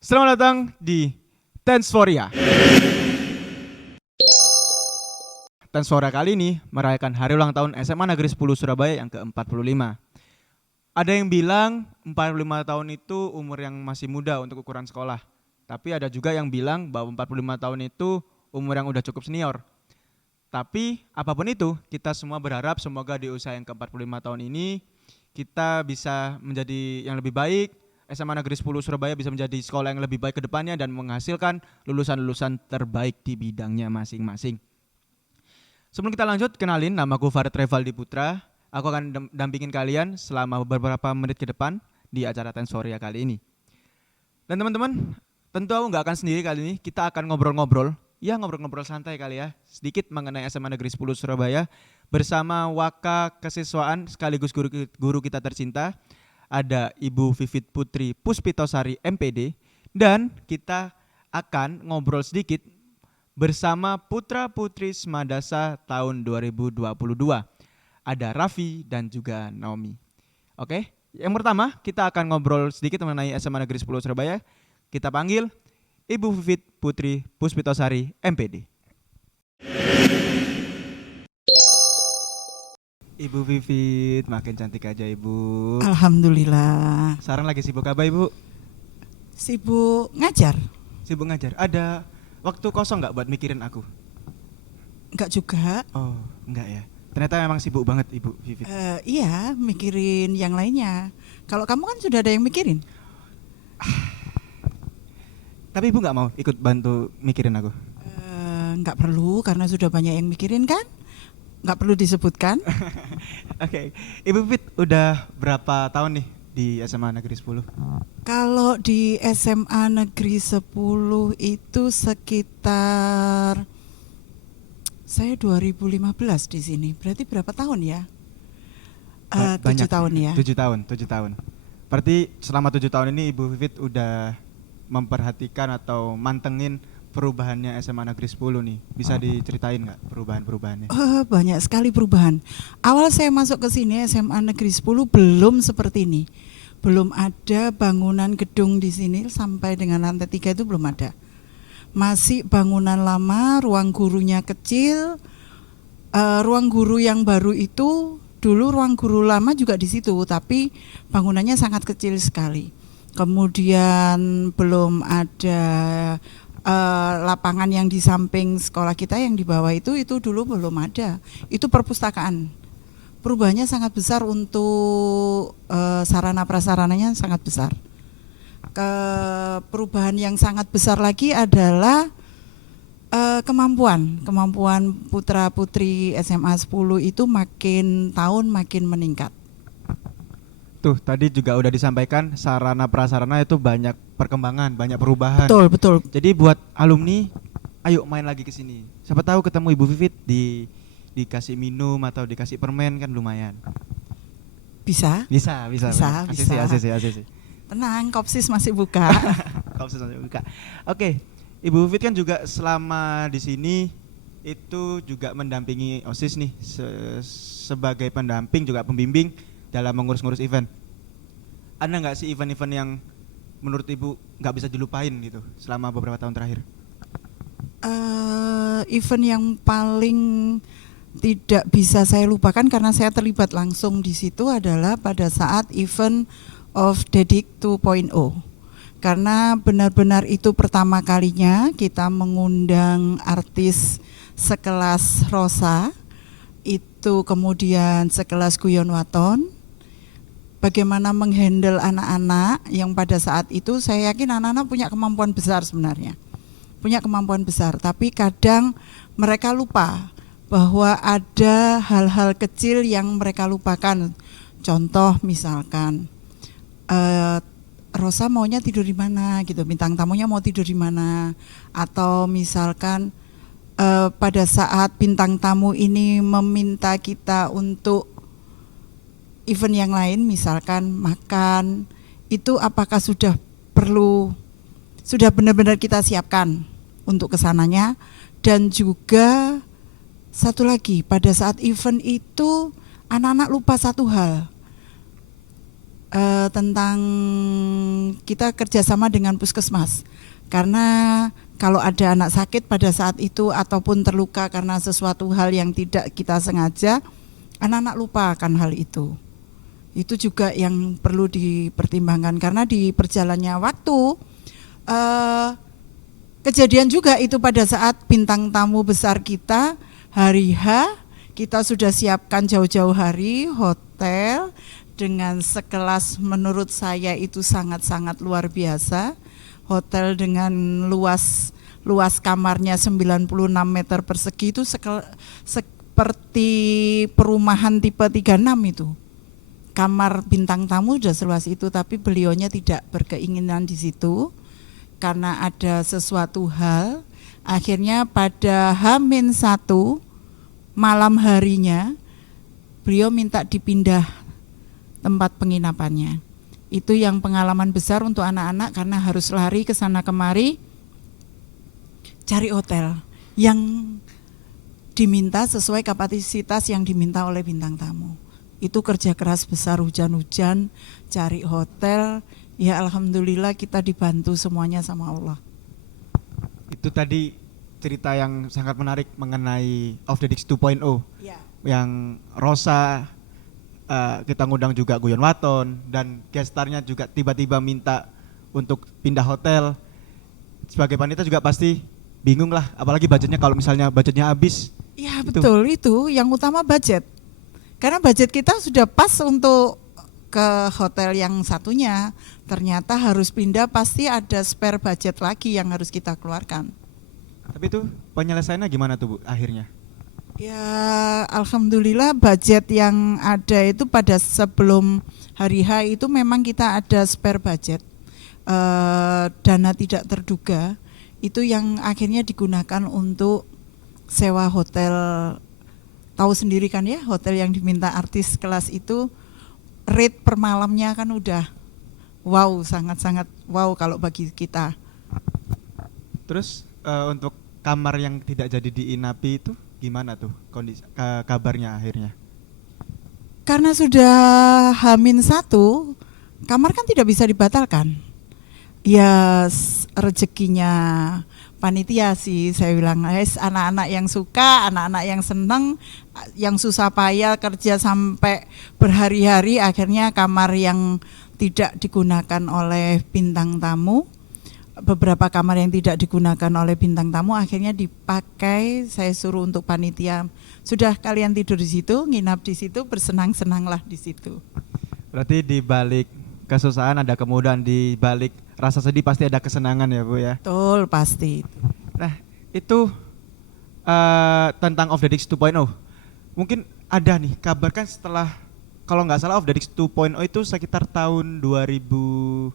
Selamat datang di Tensforia. Tensforia kali ini merayakan hari ulang tahun SMA Negeri 10 Surabaya yang ke-45. Ada yang bilang 45 tahun itu umur yang masih muda untuk ukuran sekolah. Tapi ada juga yang bilang bahwa 45 tahun itu umur yang udah cukup senior. Tapi apapun itu, kita semua berharap semoga di usia yang ke-45 tahun ini kita bisa menjadi yang lebih baik. SMA Negeri 10 Surabaya bisa menjadi sekolah yang lebih baik ke depannya dan menghasilkan lulusan-lulusan terbaik di bidangnya masing-masing. Sebelum kita lanjut, kenalin, namaku Farid Revaldi Putra. Aku akan dampingin kalian selama beberapa menit ke depan di acara Tensforia kali ini. Dan teman-teman, tentu aku nggak akan sendiri kali ini. Kita akan ngobrol-ngobrol, ya ngobrol-ngobrol santai kali ya, sedikit mengenai SMA Negeri 10 Surabaya bersama Waka Kesiswaan sekaligus guru kita tercinta. Ada Ibu Vivit Putri Puspitosari MPD, dan kita akan ngobrol sedikit bersama Putra Putri Smadasa tahun 2022. Ada Raffi dan juga Naomi. Oke, yang pertama kita akan ngobrol sedikit mengenai SMA Negeri 10 Surabaya. Kita panggil Ibu Vivit Putri Puspitosari MPD. Ibu Vivit, makin cantik aja Ibu. Alhamdulillah. Sekarang lagi sibuk apa Ibu? Sibuk ngajar? Sibuk ngajar. Ada waktu kosong nggak buat mikirin aku? Enggak juga. Oh, enggak ya. Ternyata memang sibuk banget Ibu Vivit. Iya, mikirin yang lainnya. Kalau kamu kan sudah ada yang mikirin. Tapi Ibu nggak mau ikut bantu mikirin aku? Enggak perlu karena sudah banyak yang mikirin kan? Enggak perlu disebutkan. Oke. Ibu Vivit udah berapa tahun nih di SMA Negeri 10? Kalau di SMA Negeri 10 itu sekitar saya 2015 di sini. Berarti berapa tahun ya? 7 tahun ya. 7 tahun. Berarti selama 7 tahun ini Ibu Vivit udah memperhatikan atau mantengin perubahannya SMA Negeri 10 nih. Bisa diceritain nggak perubahannya? Banyak sekali perubahan. Awal saya masuk ke sini SMA Negeri 10 belum seperti ini. Belum ada bangunan gedung di sini sampai dengan lantai 3 itu belum ada. Masih bangunan lama, ruang gurunya kecil. Ruang guru yang baru itu dulu ruang guru lama juga di situ, tapi bangunannya sangat kecil sekali. Kemudian belum ada lapangan yang di samping sekolah kita yang di bawah itu dulu belum ada. Itu perpustakaan. Perubahannya sangat besar untuk sarana prasarananya sangat besar. Perubahan yang sangat besar lagi adalah kemampuan putra putri SMA 10 itu makin tahun makin meningkat. Tuh, tadi juga udah disampaikan sarana prasarana itu banyak perkembangan, banyak perubahan. Betul. Jadi buat alumni, ayo main lagi ke sini. Siapa tahu ketemu Ibu Vivit dikasih minum atau dikasih permen kan lumayan. Bisa. ACC. Tenang, Kopsis masih buka. Kopsis masih buka. Oke, Ibu Vivit kan juga selama di sini itu juga mendampingi OSIS nih sebagai pendamping juga pembimbing dalam mengurus-ngurus event. Ada nggak sih event-event yang menurut Ibu nggak bisa dilupain gitu selama beberapa tahun terakhir? Event yang paling tidak bisa saya lupakan karena saya terlibat langsung di situ adalah pada saat event of Dedik 2.0. Karena benar-benar itu pertama kalinya kita mengundang artis sekelas Rosa, itu kemudian sekelas Guyon Waton. Bagaimana menghandle anak-anak yang pada saat itu saya yakin anak-anak punya kemampuan besar sebenarnya. Punya kemampuan besar, tapi kadang mereka lupa bahwa ada hal-hal kecil yang mereka lupakan. Contoh misalkan Rosa maunya tidur di mana gitu, bintang tamunya mau tidur di mana, atau misalkan pada saat bintang tamu ini meminta kita untuk event yang lain, misalkan makan, itu apakah sudah benar-benar kita siapkan untuk kesananya. Dan juga satu lagi, pada saat event itu anak-anak lupa satu hal, tentang kita kerjasama dengan puskesmas. Karena kalau ada anak sakit pada saat itu ataupun terluka karena sesuatu hal yang tidak kita sengaja, anak-anak lupa akan hal itu. Itu juga yang perlu dipertimbangkan karena di perjalannya waktu kejadian juga itu pada saat bintang tamu besar kita hari H, kita sudah siapkan jauh-jauh hari hotel dengan sekelas menurut saya itu sangat-sangat luar biasa. Hotel dengan luas kamarnya 96 meter persegi itu seperti perumahan tipe 36 itu. Kamar bintang tamu sudah seluas itu, tapi beliaunya tidak berkeinginan di situ karena ada sesuatu hal. Akhirnya pada H-1 malam harinya beliau minta dipindah tempat penginapannya. Itu yang pengalaman besar untuk anak-anak karena harus lari ke sana kemari cari hotel yang diminta sesuai kapasitas yang diminta oleh bintang tamu. Itu kerja keras besar, hujan-hujan, cari hotel. Ya alhamdulillah kita dibantu semuanya sama Allah. Itu tadi cerita yang sangat menarik mengenai Off the Dix 2.0 Ya. yang Rosa, kita ngundang juga Guyon Waton, dan gestarnya juga tiba-tiba minta untuk pindah hotel. Sebagai panitia juga pasti bingung lah, apalagi budgetnya, kalau misalnya budgetnya habis. Ya betul, itu yang utama budget. Karena budget kita sudah pas untuk ke hotel yang satunya, ternyata harus pindah, pasti ada spare budget lagi yang harus kita keluarkan. Tapi itu penyelesaiannya gimana tuh Bu akhirnya? Ya alhamdulillah budget yang ada itu pada sebelum hari H itu memang kita ada spare budget, dana tidak terduga itu yang akhirnya digunakan untuk sewa hotel. Tahu sendiri kan ya, hotel yang diminta artis kelas itu rate per malamnya kan udah wow, sangat-sangat wow kalau bagi kita. Terus untuk kamar yang tidak jadi diinapi itu gimana tuh kondisi kabarnya akhirnya? Karena sudah H-1, kamar kan tidak bisa dibatalkan. Ya rezekinya panitia sih, saya bilang, anak-anak yang suka, anak-anak yang senang, yang susah payah kerja sampai berhari-hari, akhirnya kamar yang tidak digunakan oleh bintang tamu, beberapa kamar yang tidak digunakan oleh bintang tamu akhirnya dipakai. Saya suruh untuk panitia, sudah kalian tidur di situ, nginap di situ, bersenang-senanglah di situ. Berarti di balik kesusahan ada kemudahan, di balik rasa sedih pasti ada kesenangan ya Bu ya. Betul, pasti. Nah itu tentang Off the Dix 2.0. Mungkin ada nih kabar kan setelah, kalau nggak salah Off the Dix 2.0 itu sekitar tahun 2019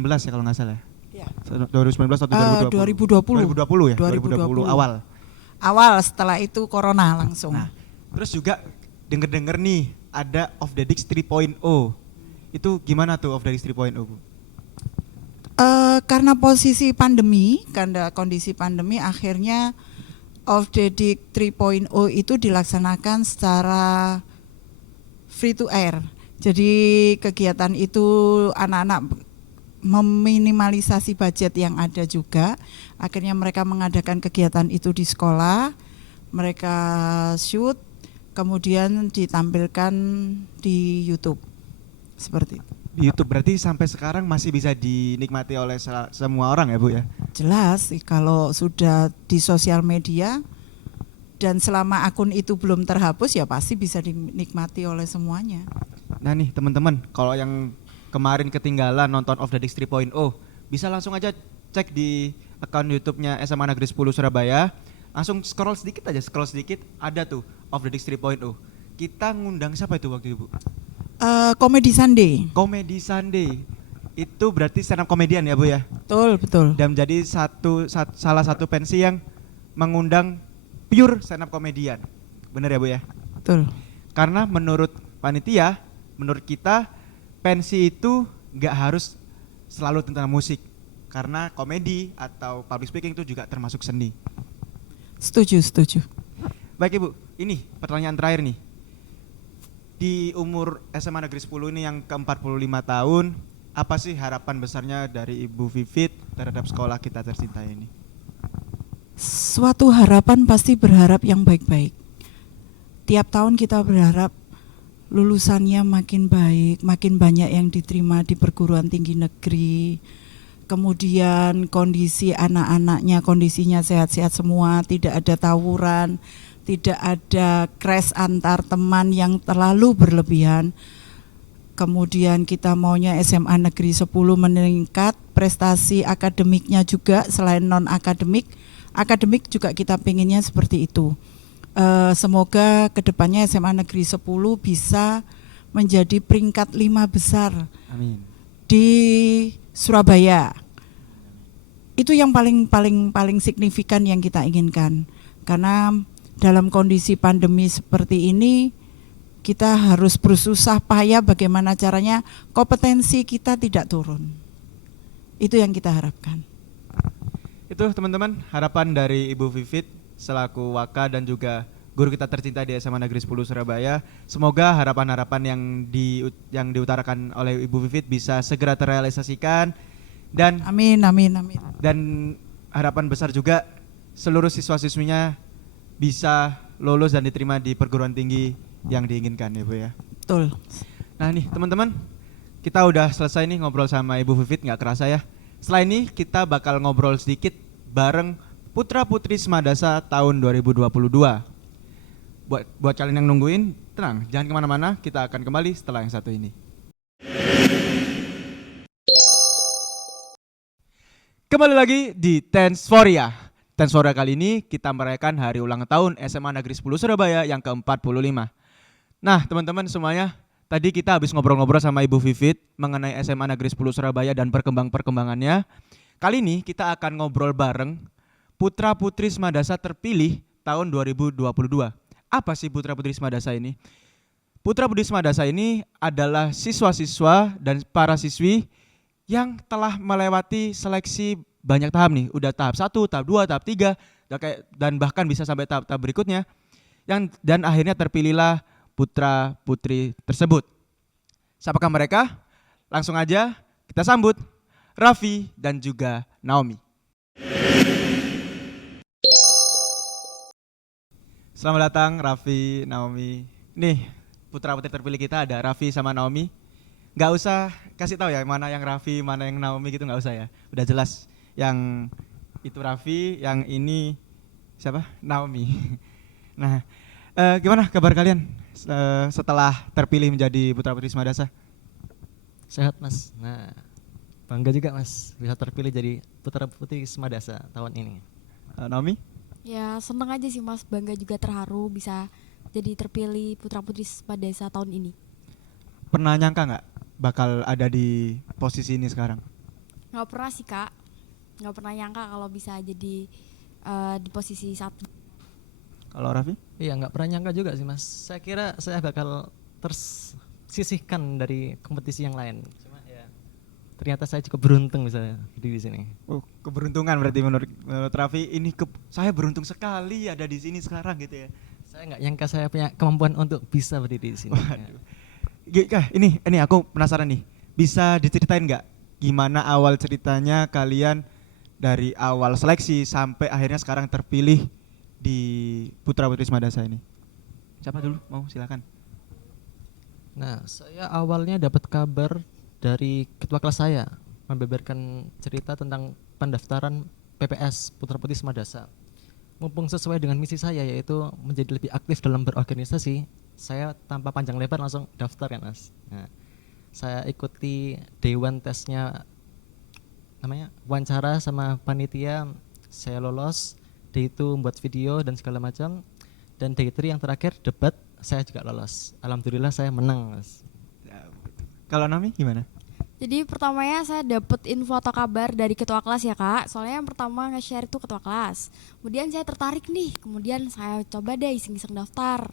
ya kalau nggak salah. Ya. 2019 atau 2020? 2020 ya? 2020 awal. Awal, setelah itu corona langsung. Nah, terus juga denger-denger nih ada Off the Dix 3.0. Itu gimana tuh Off the Dix 3.0 Bu? Karena posisi pandemi, karena kondisi pandemi, akhirnya Off the Dix 3.0 itu dilaksanakan secara free to air. Jadi kegiatan itu anak-anak meminimalisasi budget yang ada juga. Akhirnya mereka mengadakan kegiatan itu di sekolah, mereka shoot, kemudian ditampilkan di YouTube. Seperti itu. Di YouTube berarti sampai sekarang masih bisa dinikmati oleh semua orang ya Bu ya? Jelas, kalau sudah di sosial media dan selama akun itu belum terhapus ya pasti bisa dinikmati oleh semuanya. Nah nih teman-teman, kalau yang kemarin ketinggalan nonton Off the Dix 3.0, bisa langsung aja cek di akun YouTube-nya SMA Negeri 10 Surabaya. Langsung scroll sedikit, ada tuh Off the Dix 3.0. Kita ngundang siapa itu waktu itu Bu? Comedy Sunday. Comedy Sunday. Itu berarti stand up komedian ya Bu ya? Betul, betul. Dan menjadi salah satu pensi yang mengundang pure stand up komedian. Bener ya Bu ya? Betul. Karena menurut panitia, menurut kita, pensi itu nggak harus selalu tentang musik, karena komedi atau public speaking itu juga termasuk seni. Setuju. Baik Ibu, ini pertanyaan terakhir nih. di umur SMA Negeri 10 ini yang ke-45 tahun, apa sih harapan besarnya dari Ibu Vivit terhadap sekolah kita tercinta ini? Suatu harapan pasti berharap yang baik-baik. Tiap tahun kita berharap lulusannya makin baik, makin banyak yang diterima di perguruan tinggi negeri. Kemudian kondisi anak-anaknya, kondisinya sehat-sehat semua, tidak ada tawuran, tidak ada crash antar teman yang terlalu berlebihan. Kemudian kita maunya SMA Negeri 10 meningkat, prestasi akademiknya juga selain non-akademik, akademik juga kita pengennya seperti itu. Semoga kedepannya SMA Negeri 10 bisa menjadi peringkat 5 besar. Amin. Di Surabaya. Itu yang paling signifikan yang kita inginkan. Karena dalam kondisi pandemi seperti ini kita harus bersusah payah bagaimana caranya kompetensi kita tidak turun. Itu yang kita harapkan. Itu teman-teman harapan dari Ibu Vivit selaku Waka dan juga guru kita tercinta di SMA Negeri 10 Surabaya. Semoga harapan-harapan yang diutarakan oleh Ibu Vivit bisa segera terrealisasikan dan Amin. Dan harapan besar juga seluruh siswa-siswinya bisa lulus dan diterima di perguruan tinggi yang diinginkan ya Bu ya. Betul. Nah nih teman-teman, kita udah selesai nih ngobrol sama Ibu Vivit, nggak kerasa ya. Setelah ini kita bakal ngobrol sedikit bareng Putra Putri Semadasa tahun 2022. Buat kalian yang nungguin, tenang, jangan kemana-mana, kita akan kembali setelah yang satu ini. Kembali lagi di Tensforia. Tensforia kali ini kita merayakan hari ulang tahun SMA Negeri 10 Surabaya yang ke-45. Nah teman-teman semuanya, tadi kita habis ngobrol-ngobrol sama Ibu Vivit mengenai SMA Negeri 10 Surabaya dan perkembangannya. Kali ini kita akan ngobrol bareng Putra Putri Semadasa terpilih tahun 2022. Apa sih Putra Putri Semadasa ini? Putra Putri Semadasa ini adalah siswa-siswa dan para siswi yang telah melewati seleksi banyak tahap nih, udah tahap 1, tahap 2, tahap 3, dan bahkan bisa sampai tahap-tahap berikutnya. Dan akhirnya terpilihlah putra putri tersebut. Siapakah mereka? Langsung aja kita sambut Raffi dan juga Naomi. Selamat datang Raffi, Naomi. Nih, putra putri terpilih kita ada Raffi sama Naomi. Gak usah kasih tahu ya mana yang Raffi, mana yang Naomi gitu, gak usah ya. Udah jelas yang itu Raffi, yang ini siapa? Naomi. Nah, gimana kabar kalian setelah terpilih menjadi Putra Putri Semadasa? Sehat Mas. Nah, bangga juga Mas bisa terpilih jadi Putra Putri Semadasa tahun ini. Naomi? Ya seneng aja sih Mas, bangga juga terharu bisa jadi terpilih Putra Putri Semadasa tahun ini. Pernah nyangka nggak bakal ada di posisi ini sekarang? Nggak pernah sih Kak, nggak pernah nyangka kalau bisa jadi di posisi 1. Kalau Raffi? Iya, nggak pernah nyangka juga sih Mas. Saya kira saya bakal tersisihkan dari kompetisi yang lain. Cuma ya ternyata saya cukup beruntung bisa di sini. Oh, keberuntungan berarti menurut Raffi ini saya beruntung sekali ada di sini sekarang gitu ya. Saya nggak nyangka saya punya kemampuan untuk bisa berdiri di sini. Waduh. Ini aku penasaran nih. Bisa diceritain nggak gimana awal ceritanya kalian dari awal seleksi sampai akhirnya sekarang terpilih di Putra Putri Semadasa ini? Siapa dulu? Mau silakan. Nah, saya awalnya dapat kabar dari ketua kelas saya membeberkan cerita tentang pendaftaran PPS Putra Putri Semadasa. Mumpung sesuai dengan misi saya yaitu menjadi lebih aktif dalam berorganisasi, saya tanpa panjang lebar langsung daftar kan Mas. Nah, saya ikuti day one tesnya, namanya wawancara sama panitia, saya lolos. Day 2 membuat video dan segala macam, dan day 3 yang terakhir debat, saya juga lolos. Alhamdulillah saya menang Mas. Kalau Naomi gimana? Jadi pertamanya saya dapet info atau kabar dari ketua kelas ya Kak. Soalnya yang pertama nge-share itu ketua kelas. Kemudian saya tertarik nih, kemudian saya coba deh iseng-iseng daftar.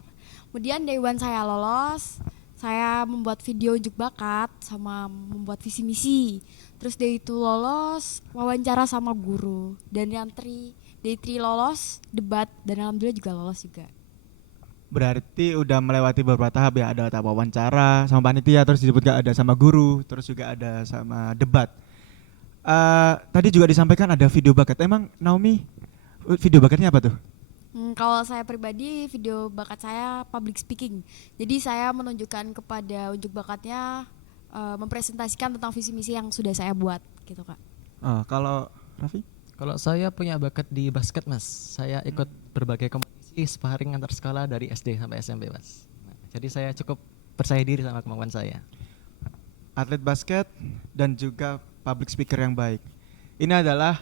Kemudian day 1 saya lolos, saya membuat video unjuk bakat sama membuat visi misi. Terus day 2 lolos, wawancara sama guru. Dan yang day 3 lolos, debat, dan alhamdulillah juga lolos juga. Berarti udah melewati beberapa tahap ya, ada tahap wawancara sama panitia, terus disebut gak ada sama guru, terus juga ada sama debat. Tadi juga disampaikan ada video bakat. Emang Naomi video bakatnya apa tuh? Kalau saya pribadi, video bakat saya public speaking. Jadi saya menunjukkan kepada unjuk bakatnya mempresentasikan tentang visi misi yang sudah saya buat gitu Kak. Kalau Raffi? Kalau saya punya bakat di basket Mas, saya ikut berbagai kompetisi sparring antar sekolah dari SD sampai SMP Mas. Nah, jadi saya cukup percaya diri sama kemampuan saya. Atlet basket dan juga public speaker yang baik. Ini adalah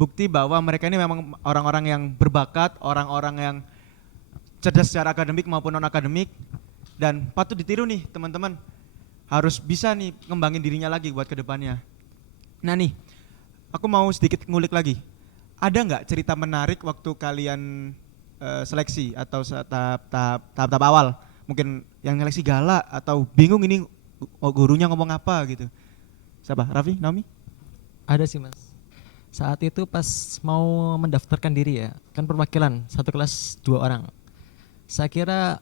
bukti bahwa mereka ini memang orang-orang yang berbakat, orang-orang yang cerdas secara akademik maupun non akademik, dan patut ditiru nih teman-teman. Harus bisa nih ngembangin dirinya lagi buat kedepannya. Nah nih, aku mau sedikit ngulik lagi. Ada nggak cerita menarik waktu kalian seleksi atau tahap awal? Mungkin yang seleksi galak atau bingung ini gurunya ngomong apa gitu. Siapa? Raffi? Naomi? Ada sih Mas. Saat itu pas mau mendaftarkan diri ya, kan perwakilan satu kelas 2 orang. Saya kira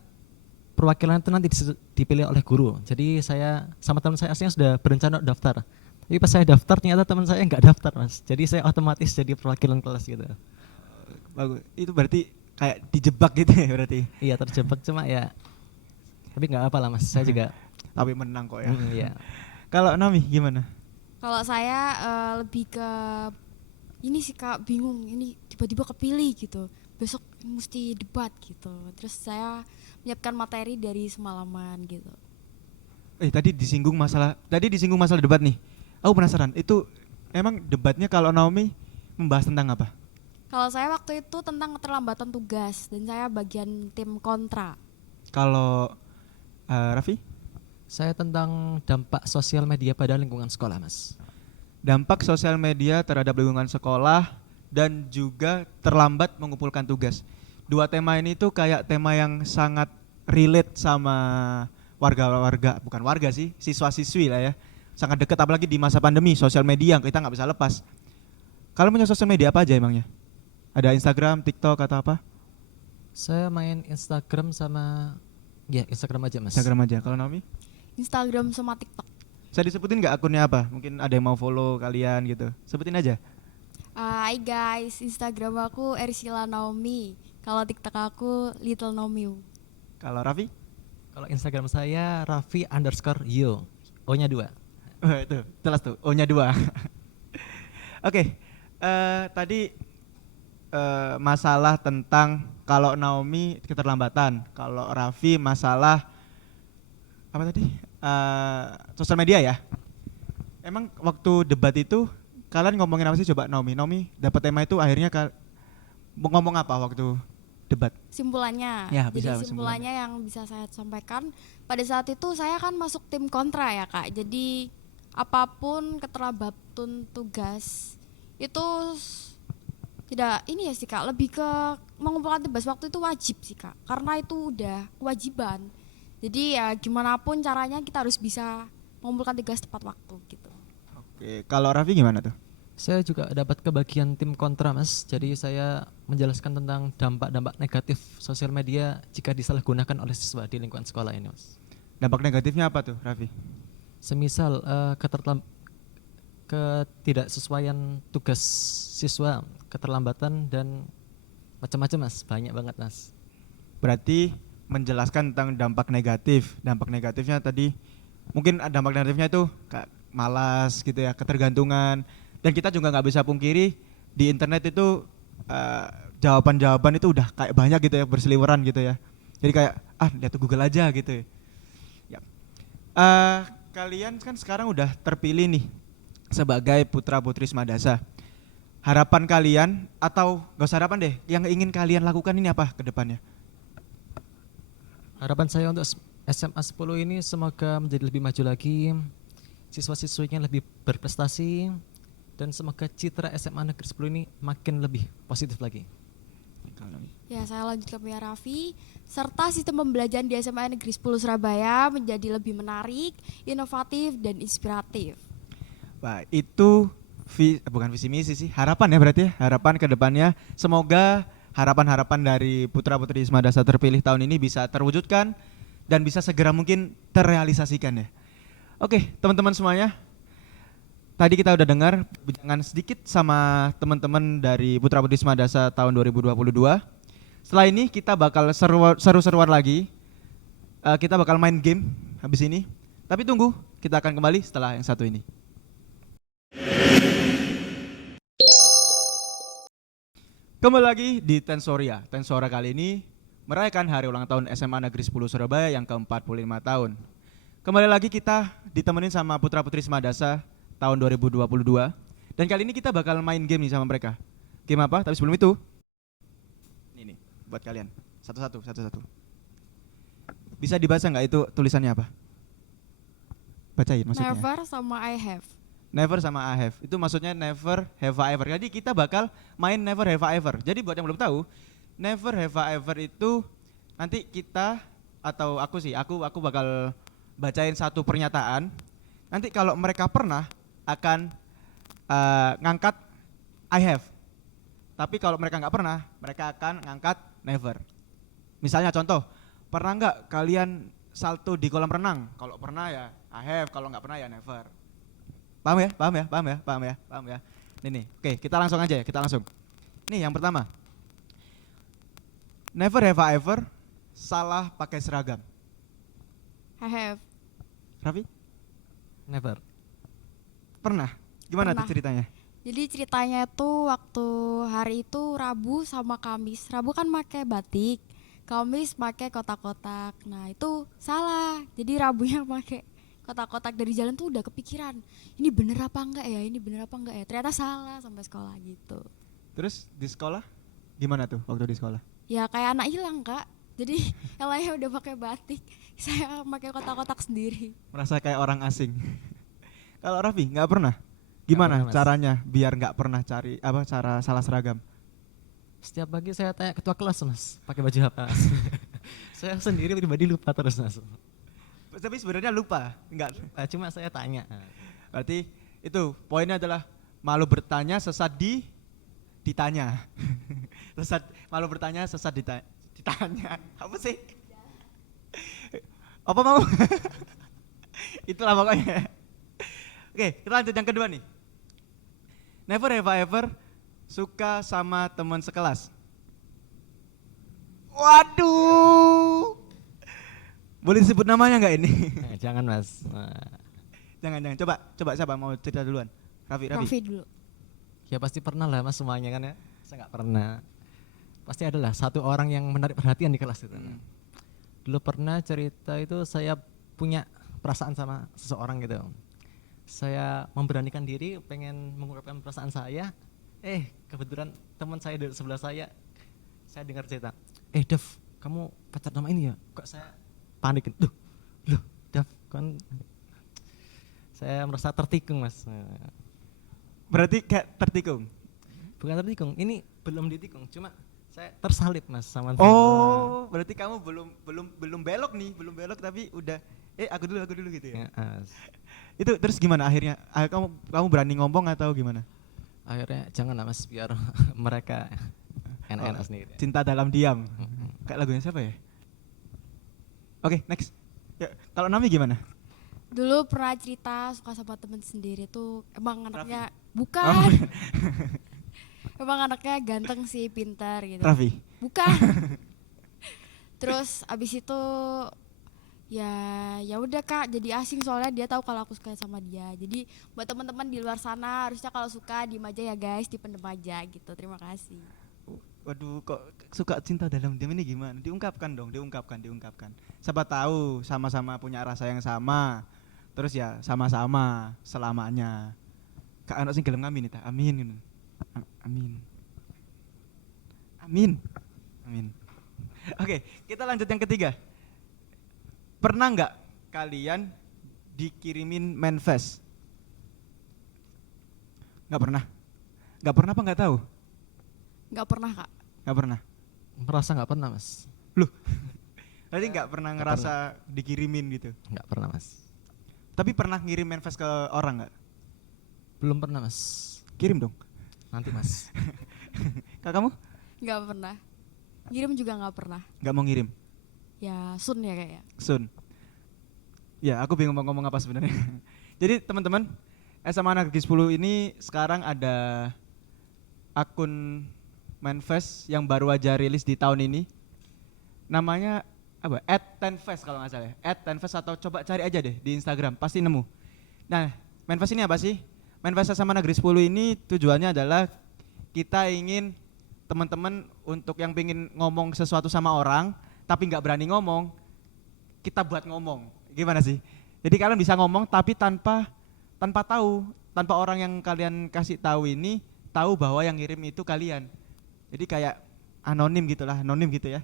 perwakilan itu nanti dipilih oleh guru. Jadi saya sama teman saya aslinya sudah berencana daftar. Tapi pas saya daftar ternyata teman saya nggak daftar Mas. Jadi saya otomatis jadi perwakilan kelas gitu. Bagus. Itu berarti kayak dijebak gitu ya berarti. Iya terjebak cuma ya. Tapi nggak apa lah Mas. Saya juga. Tapi menang kok ya. Iya. Kalau Naomi gimana? Kalau saya lebih ke ini sih Kak, bingung ini tiba-tiba kepilih gitu. Besok mesti debat gitu. Terus saya menyiapkan materi dari semalaman gitu. Tadi disinggung masalah debat nih. Aku penasaran, itu emang debatnya kalau Naomi membahas tentang apa? Kalau saya waktu itu tentang keterlambatan tugas dan saya bagian tim kontra. Kalau Raffi? Saya tentang dampak sosial media pada lingkungan sekolah Mas. Dampak sosial media terhadap lingkungan sekolah dan juga terlambat mengumpulkan tugas. Dua tema ini tuh kayak tema yang sangat relate sama bukan warga sih, siswa-siswi lah ya. Sangat dekat apalagi di masa pandemi, sosial media yang kita nggak bisa lepas. Kalau punya sosial media apa aja emangnya? Ada Instagram, TikTok atau apa? Saya main Instagram sama ya Instagram aja Mas. Instagram aja. Kalau Naomi? Instagram sama TikTok. Saya disebutin nggak akunnya apa? Mungkin ada yang mau follow kalian gitu. Sebutin aja. Hai guys, Instagram aku Ersila Naomi. Kalau TikTok aku Little Naomi. Kalau Raffi? Kalau Instagram saya Raffi_yo. O-nya 2. Itu jelas tuh, O-nya 2. Oke, tadi masalah tentang kalau Naomi keterlambatan, kalau Raffi masalah apa tadi? Sosial media ya. Emang waktu debat itu kalian ngomongin apa sih coba Naomi? Naomi dapat tema itu akhirnya ngomong apa waktu debat? Simpulannya. Ya, bisa, Jadi simpulannya yang bisa saya sampaikan pada saat itu saya kan masuk tim kontra ya Kak. Jadi apapun keterlambatan tugas itu tidak ini ya sih Kak, lebih ke mengumpulkan tugas waktu itu wajib sih Kak. Karena itu udah kewajiban. Jadi ya gimana pun caranya kita harus bisa mengumpulkan tugas tepat waktu gitu. Oke, kalau Raffi gimana tuh? Saya juga dapat kebagian tim kontra Mas. Jadi saya menjelaskan tentang dampak-dampak negatif sosial media jika disalahgunakan oleh siswa di lingkungan sekolah ini Mas. Dampak negatifnya apa tuh Raffi? Semisal ketidaksesuaian tugas siswa, keterlambatan dan macam-macam Mas, banyak banget Mas. Berarti menjelaskan tentang dampak negatif. Dampak negatifnya tadi mungkin dampak negatifnya itu kayak malas gitu ya, ketergantungan. Dan kita juga nggak bisa pungkiri di internet itu jawaban-jawaban itu udah kayak banyak gitu ya, berseliweran gitu ya. Jadi kayak lihat Google aja gitu ya. Kalian kan sekarang udah terpilih nih sebagai putra putri Semadasa. Harapan kalian atau gak usah harapan deh, yang ingin kalian lakukan ini apa ke depannya? Harapan saya untuk SMA 10 ini semoga menjadi lebih maju lagi, siswa-siswinya lebih berprestasi, dan semoga citra SMA Negeri 10 ini makin lebih positif lagi. Ya, saya lanjut ke Pia Raffi. Serta sistem pembelajaran di SMA Negeri 10 Surabaya menjadi lebih menarik, inovatif, dan inspiratif. Wah, itu bukan visi misi sih, harapan ya berarti ya. Harapan ke depannya semoga harapan-harapan dari putra-putri Wisma Dasar terpilih tahun ini bisa terwujudkan dan bisa segera mungkin terrealisasikan ya. Oke, teman-teman semuanya. Tadi kita udah dengar bincang sedikit sama teman-teman dari putra-putri Wisma Dasar tahun 2022. Setelah ini kita bakal seru-seruan lagi. Kita bakal main game habis ini. Tapi tunggu, kita akan kembali setelah yang satu ini. Kembali lagi di Tensoria. Tensora kali ini merayakan hari ulang tahun SMA Negeri 10 Surabaya yang ke-45 tahun. Kembali lagi kita ditemenin sama putra-putri Wisma Dasar tahun 2022. Dan kali ini kita bakal main game nih sama mereka. Game apa? Tapi sebelum itu, ini buat kalian. Satu-satu. Bisa dibaca nggak itu tulisannya apa? Bacain maksudnya. Never sama I have. Never sama I have. Itu maksudnya never have I ever. Jadi kita bakal main never have I ever. Jadi buat yang belum tahu, never have I ever itu nanti kita atau aku bakal bacain satu pernyataan. Nanti kalau mereka pernah akan ngangkat I have. Tapi kalau mereka nggak pernah, mereka akan ngangkat never. Misalnya contoh, pernah nggak kalian salto di kolam renang? Kalau pernah ya I have, kalau nggak pernah ya never. Paham ya? Nih. Oke, kita langsung aja ya, Nih yang pertama. Never have I ever salah pakai seragam. I have. Raffi? Never. Pernah? Gimana tuh Pernah. ceritanya? Jadi ceritanya tuh waktu hari itu Rabu sama Kamis. Rabu kan pakai batik, Kamis pakai kotak-kotak. Nah itu salah. Jadi Rabunya pakai kotak-kotak dari jalan tuh udah kepikiran. Ini bener apa enggak ya? Ternyata salah sampai sekolah gitu. Terus di sekolah gimana tuh waktu di sekolah? Ya kayak anak hilang Kak. Jadi yang lainnya udah pakai batik, saya pakai kotak-kotak sendiri. Merasa kayak orang asing. Kalau Raffi nggak pernah? Gimana Nggak pernah, Mas. caranya biar nggak pernah cari cara salah seragam? Setiap pagi saya tanya ketua kelas mas, pakai baju apa? Saya sendiri pribadi lupa terus mas. Tapi sebenarnya lupa, enggak. Cuma saya tanya. Berarti itu poinnya adalah malu bertanya sesat ditanya. Malu bertanya sesat ditanya. Apa sih? Apa mau? Itulah pokoknya. Oke, kita lanjut yang kedua nih. Never have I ever suka sama teman sekelas. Waduh. Boleh disebut namanya nggak ini? Jangan mas. Jangan. Coba siapa mau cerita duluan? Raffi. Dulu. Ya pasti pernah lah mas semuanya kan ya. Saya nggak pernah. Pasti adalah satu orang yang menarik perhatian di kelas itu. Dulu pernah cerita itu saya punya perasaan sama seseorang gitu. Saya memberanikan diri pengen mengungkapkan perasaan saya. Kebetulan teman saya dari sebelah saya dengar cerita. Dev, kamu pacar nama ini ya? Kok saya panik. Loh, Dev, kan saya merasa tertikung mas. Berarti kayak tertikung. Bukan tertikung, ini belum ditikung, cuma saya tersalib mas sama. Oh, berarti kamu belum belok nih, tapi udah aku dulu gitu ya. Itu terus gimana akhirnya? Kamu berani ngomong atau gimana? Akhirnya jangan lah mas, biar mereka enak-enak sendiri. Cinta dalam diam. Kayak lagunya siapa ya? Oke, next. Ya, kalau Nami gimana? Dulu pernah cerita suka sama temen sendiri tuh emang anaknya bukan. Oh, Emang anaknya ganteng sih, pintar gitu. Raffi. Bukan. Terus abis itu ya udah Kak, jadi asing soalnya dia tahu kalau aku suka sama dia. Jadi buat teman-teman di luar sana harusnya kalau suka diem aja ya guys, dipendem aja gitu. Terima kasih. Waduh, kok suka cinta dalam diam ini gimana? Diungkapkan dong, diungkapkan. Siapa tahu sama-sama punya rasa yang sama. Terus ya sama-sama selamanya. Kak anak sing gelem ngamin ta. Amin. Oke, kita lanjut yang ketiga. Pernah nggak kalian dikirimin manifest? Nggak pernah apa nggak tahu? Nggak pernah Kak. Nggak pernah. Merasa nggak pernah mas. Berarti nggak pernah ngerasa dikirimin gitu. Nggak pernah mas. Tapi pernah ngirim manifest ke orang nggak? Belum pernah mas. Kirim dong. Nanti mas. Kak kamu? Nggak pernah. Ngirim juga nggak pernah. Nggak mau ngirim? Ya sun ya kayaknya. Sun. Ya, aku bingung mau ngomong apa sebenarnya. Jadi teman-teman, SMA Negeri 10 ini sekarang ada akun Manifest yang baru aja rilis di tahun ini. Namanya apa? @10fest kalau nggak salah ya. @10fest atau coba cari aja deh di Instagram, pasti nemu. Nah, Manifest ini apa sih? Manifest SMA Negeri 10 ini tujuannya adalah kita ingin teman-teman untuk yang pengen ngomong sesuatu sama orang tapi nggak berani ngomong, kita buat ngomong. Gimana sih? Jadi kalian bisa ngomong tapi tanpa tahu, tanpa orang yang kalian kasih tahu ini tahu bahwa yang ngirim itu kalian. Jadi kayak anonim gitu ya.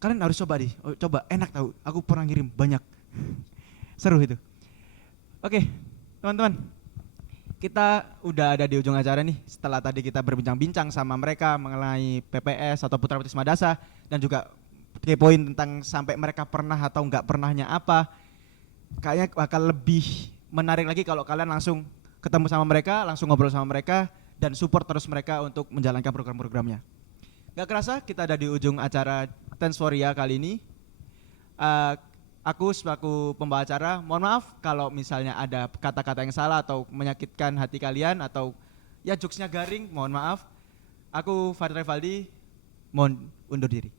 Kalian harus coba deh, coba enak tahu. Aku pernah ngirim banyak. Seru itu. Oke, teman-teman. Kita udah ada di ujung acara nih. Setelah tadi kita berbincang-bincang sama mereka mengenai PPS atau Putra Putri Madasa dan juga kepoin tentang sampai mereka pernah atau enggak pernahnya apa. Kayaknya bakal lebih menarik lagi kalau kalian langsung ketemu sama mereka, langsung ngobrol sama mereka dan support terus mereka untuk menjalankan program-programnya. Gak kerasa kita ada di ujung acara Tensoria kali ini. Aku sebagai pembawa acara, mohon maaf kalau misalnya ada kata-kata yang salah atau menyakitkan hati kalian atau ya jokesnya garing, mohon maaf. Aku Fadil Revaldi, mohon undur diri.